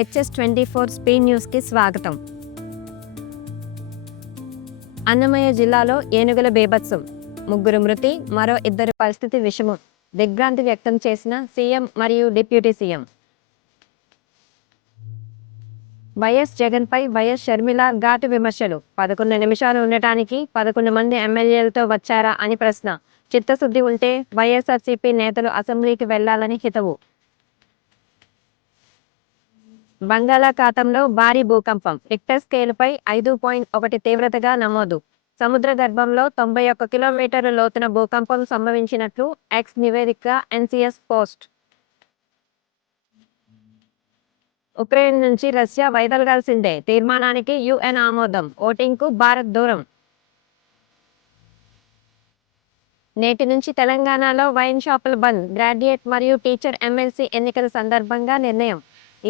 HS24 speed న్యూస్కి స్వాగతం. అన్నమయ్య జిల్లాలో ఏనుగుల బీభత్సం, 3 మృతి, మరో 2 పరిస్థితి విషమం. దిగ్భ్రాంతి వ్యక్తం చేసిన సీఎం మరియు డిప్యూటీ సీఎం. వైఎస్ జగన్పై వైఎస్ షర్మిల ఘాటు విమర్శలు. 11 నిమిషాలు ఉండటానికి 11 మంది ఎమ్మెల్యేలతో వచ్చారా అని ప్రశ్న. చిత్తశుద్ధి ఉంటే వైఎస్ఆర్సీపీ నేతలు అసెంబ్లీకి వెళ్లాలని హితవు. బంగాళాఖాతంలో భారీ భూకంపం, రిక్టర్ స్కేలుపై 5.1 తీవ్రతగా నమోదు. సముద్ర గర్భంలో 91 కిలోమీటర్ల లోతున భూకంపం సంభవించినట్లు ఎక్స్ నివేదిక ఎన్సీఎస్ పోస్ట్. ఉక్రెయిన్ నుంచి రష్యా వైదొలగాల్సిందే తీర్మానానికి యుఎన్ ఆమోదం. ఓటింగ్కు భారత్ దూరం. నేటి నుంచి తెలంగాణలో వైన్ షాపులు బంద్. గ్రాడ్యుయేట్ మరియు టీచర్ ఎమ్మెల్సీ ఎన్నికల సందర్భంగా నిర్ణయం.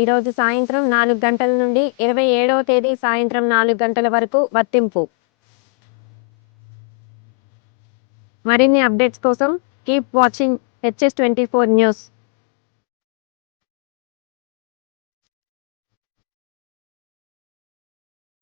ఈ రోజు సాయంత్రం 4 గంటల నుండి 27వ తేదీ సాయంత్రం 4 గంటల వరకు వర్తింపు. మరిన్ని అప్డేట్స్ కోసం కీప్ వాచింగ్ HS24 న్యూస్.